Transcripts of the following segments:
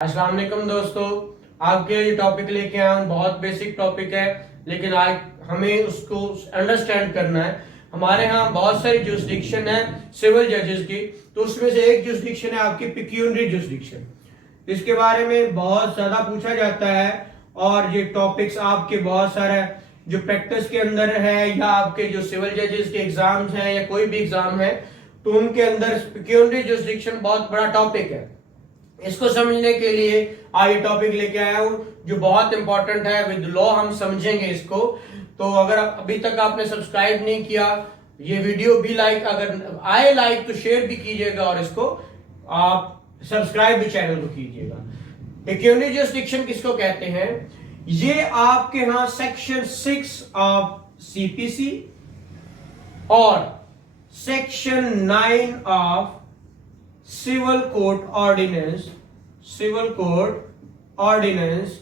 अस्सलाम वालेकुम दोस्तों, आपके लिए टॉपिक लेके आया हूँ। बहुत बेसिक टॉपिक है, लेकिन आज हमें उसको अंडरस्टैंड करना है। हमारे यहाँ बहुत सारी जुरिस्डिक्शन है सिविल जजेस की, तो उसमें से एक जुरिस्डिक्शन है आपकी पिक्यूनरी जुरिस्डिक्शन। इसके बारे में बहुत ज्यादा पूछा जाता है और ये टॉपिक्स आपके बहुत सारे जो प्रैक्टिस के अंदर है या आपके जो सिविल जजेस के एग्जाम्स हैं या कोई भी एग्जाम है तो उनके अंदर पिक्यूनरी जुरिस्डिक्शन बहुत बड़ा टॉपिक है। इसको समझने के लिए आज ये टॉपिक लेके आया हूं जो बहुत इंपॉर्टेंट है। विद लॉ हम समझेंगे इसको। तो अगर अभी तक आपने सब्सक्राइब नहीं किया, ये वीडियो भी लाइक अगर आए लाइक तो शेयर भी कीजिएगा और इसको आप सब्सक्राइब भी चैनल को कीजिएगा। पिक्यूनरी जुरिस्डिक्शन किसको कहते हैं? ये आपके यहां सेक्शन 6 ऑफ सीपीसी और section 9 of civil code ordinance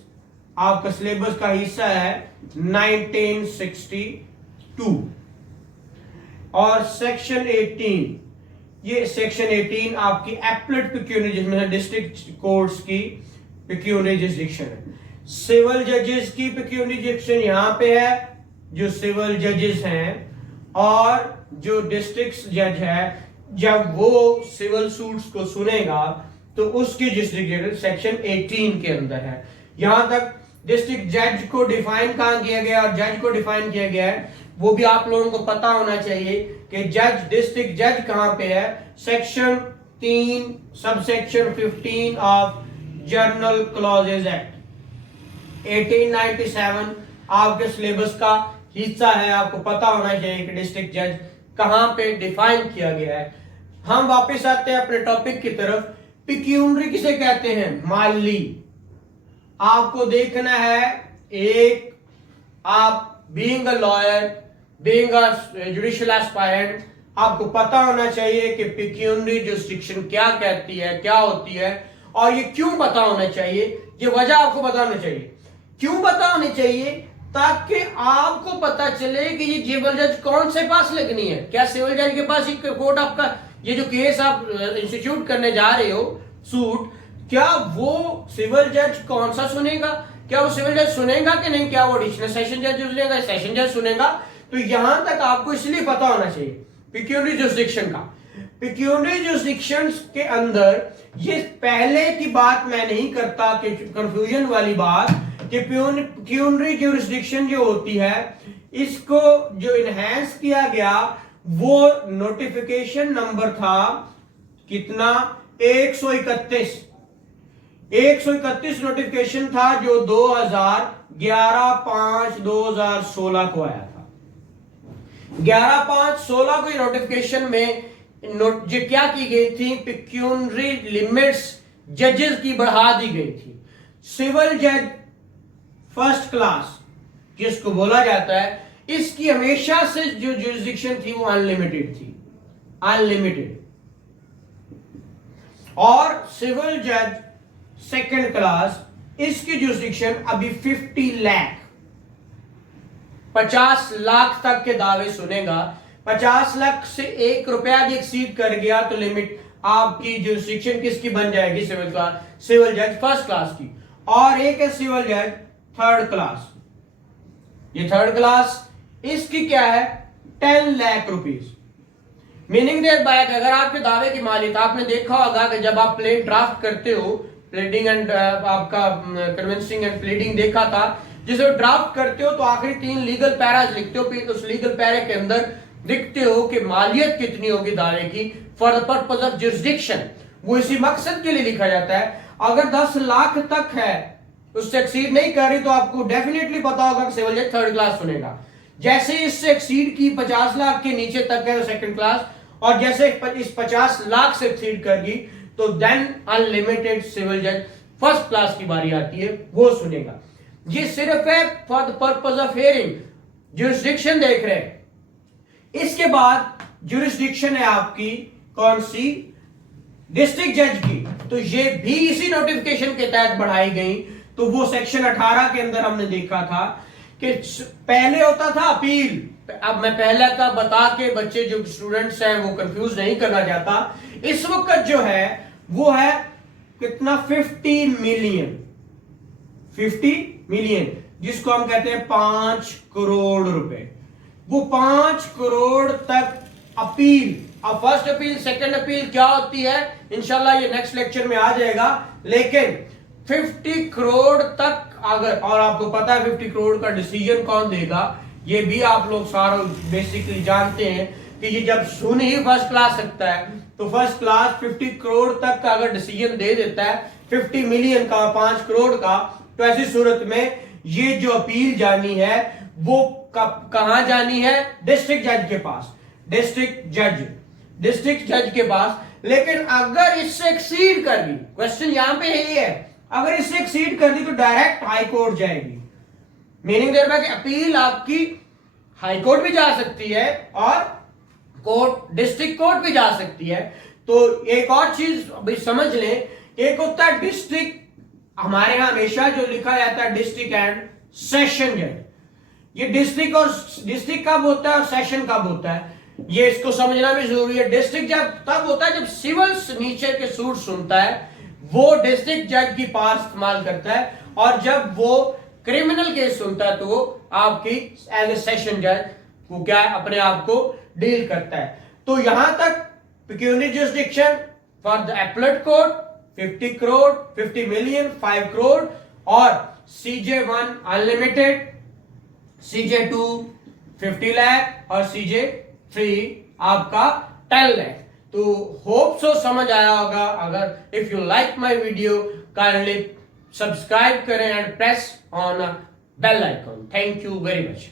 आपका सिलेबस का हिस्सा है 1962 और सेक्शन 18। ये सेक्शन 18 आपकी एप्लेट पिक्यूनरी जिसमें डिस्ट्रिक्ट कोर्ट्स की पिक्यूनरी जुरिस्डिक्शन है। सिविल जजेस की पिक्यूनरी जुरिस्डिक्शन यहां पे है, जो सिविल जजेस हैं, और जो डिस्ट्रिक्ट जज है जब वो सिविल सूट्स को सुनेगा तो उसकी जुरिस्डिक्शन सेक्शन 18 के अंदर है। यहां तक डिस्ट्रिक्ट जज को डिफाइन कहां किया गया और जज को डिफाइन किया गया है वो भी आप लोगों को पता होना चाहिए कि जज डिस्ट्रिक्ट जज कहां पे है। Section 3 subsection 15 of journal clauses act 1897 आपके सिलेबस का हिस्सा है। आपको पता होना चाहिए कि डिस्ट्रिक्ट जज कहां पे डिफाइन किया गया है। हम वापस आते हैं अपने टॉपिक की तरफ। पिक्यूनरी किसे कहते हैं? माली। आपको देखना है, एक आप being a lawyer, being a judicial aspirant, आपको पता होना चाहिए कि पिक्यूनरी जुरिस्डिक्शन क्या कहती है, क्या होती है और ये क्यों पता होना चाहिए। ये वजह आपको पता होनी चाहिए। क्यों पता होनी चाहिए? ताकि आपको पता चले कि ये सिविल जज कौन से पास लगनी है। क्या सिविल जज के पास एक कोर्ट आपका ये जो केस आप इंस्टीट्यूट करने जा रहे हो सूट, क्या वो सिविल जज कौन सा सुनेगा? क्या वो सिविल जज सुनेगा कि नहीं? क्या वो एडिशनल सेशन जज सुनेगा, सेशन जज सुनेगा? तो यहां तक आपको इसलिए पता होना चाहिए पिक्यूनरी जुरिस्डिक्शन का। पिक्यूनरी जुरिस्डिक्शन के अंदर ये पहले की बात मैं नहीं करता कि कंफ्यूजन वाली बात कि पिक्यूनरी जुरिस्डिक्शन जो होती है इसको जो इनहेंस किया गया वो नोटिफिकेशन नंबर था कितना? 131 नोटिफिकेशन था जो 2011/5/2016 को आया था। 11/5/16 को नोटिफिकेशन में जो क्या की गई थी, पिक्यूनरी लिमिट्स जजेस की बढ़ा दी गई थी। सिविल जज फर्स्ट क्लास जिसको बोला जाता है, इसकी हमेशा से जो जुरिस्डिक्शन थी वो अनलिमिटेड थी, अनलिमिटेड। और सिविल जज सेकंड क्लास, इसकी जुरिस्डिक्शन अभी 50 लाख तक के दावे सुनेगा। 50 लाख से 1 रुपया भी एक्सीड कर गया तो लिमिट आपकी जुरिस्डिक्शन किसकी बन जाएगी? सिविल जज फर्स्ट क्लास की। और एक है सिविल जज थर्ड क्लास। ये थर्ड क्लास इसकी क्या है? 10 lakh rupees. Meaning thereby अगर आपके दावे की मालिक, आपने देखा होगा कि जब आप प्लेन ड्राफ्ट करते हो, प्लीडिंग एंड आपका कन्विंसिंग एंड प्लीडिंग देखा था, जिसे ड्राफ्ट करते हो तो आखिरी 3 लीगल पैराज लिखते हो, फिर उस लीगल पैरा के अंदर लिखते हो कि मालियत कितनी होगी दावे की for the purpose of jurisdiction. वो इसी मकसद के लिए लिखा जाता है। अगर 10 लाख तक है, उससे एक्सीड नहीं कर रही तो आपको डेफिनेटली पता होगा कि सिविल जज थर्ड क्लास सुनेगा। जैसे इससे एक्सीड की 50 लाख के नीचे तक है तो सेकंड क्लास, और जैसे इस 50 लाख से एक्सीड करगी तो देन अनलिमिटेड सिविल जज फर्स्ट क्लास की बारी आती है, वो सुनेगा। ये सिर्फ है for the purpose of hearing, jurisdiction देख रहे हैं। इसके बाद जुरिस्डिक्शन है आपकी कौन सी? डिस्ट्रिक्ट जज की। तो ये भी इसी नोटिफिकेशन के तहत बढ़ाई गई। तो वो सेक्शन 18 के अंदर हमने देखा था कि पहले होता था अपील। अब मैं पहले का बता के बच्चे जो स्टूडेंट्स हैं वो कंफ्यूज नहीं करना चाहता। इस वक्त जो है वो है कितना 50 मिलियन, 50 मिलियन, जिसको हम कहते हैं 5 करोड़ रुपए। वो 5 करोड़ तक अपील, अब फर्स्ट अपील सेकंड अपील क्या होती है इंशाल्लाह ये नेक्स्ट लेक्चर में आ जाएगा, लेकिन 50 करोड़ तक अगर, और आपको पता है 50 करोड़ का डिसीजन कौन देगा, ये भी आप लोग सारा बेसिकली जानते हैं कि ये जब सुन ही फर्स्ट क्लास सकता है, तो फर्स्ट क्लास 50 करोड़ तक का अगर डिसीजन दे देता है 50 मिलियन का, 5 करोड़ का, तो ऐसी सूरत में ये जो अपील जानी है वो कहां जानी है, डिस्ट्रिक्ट जज के पास, डिस्ट्रिक्ट जज के पास। लेकिन अगर इससे एक्सीड कर गई, क्वेश्चन यहां पे ये है, अगर इससे एक्सीड कर दी तो डायरेक्ट हाई कोर्ट जाएगी, मीनिंग देयर बाय कि अपील आपकी हाई कोर्ट भी जा सकती है और कोर्ट डिस्ट्रिक्ट कोर्ट भी जा सकती है। तो एक और चीज अभी समझ लें, एक होता है डिस्ट्रिक्ट, हमारे यहां हमेशा जो लिखा जाता है डिस्ट्रिक्ट एंड सेशन जज, ये डिस्ट्रिक्ट और डिस्ट्रिक्ट कब होता है और सेशन कब होता है, ये इसको समझना भी जरूरी है। डिस्ट्रिक्ट जब तब होता है जब सिविल नेचर के सूट सुनता है, वो डिस्ट्रिक्ट जज की पावर इस्तेमाल करता है, और जब वो क्रिमिनल केस सुनता है तो वो आपकी एज ए सेशन जज वो क्या है, अपने आप को डील करता है। तो यहां तक pecuniary jurisdiction for the appellate court 50 crore, 50 million, 5 crore, और CJ1 अनलिमिटेड, CJ2 50 लाख और CJ3 आपका 10 लाख। तो होप सो समझ आया होगा। अगर if you like my video kindly subscribe करें and press on bell icon. Thank you very much.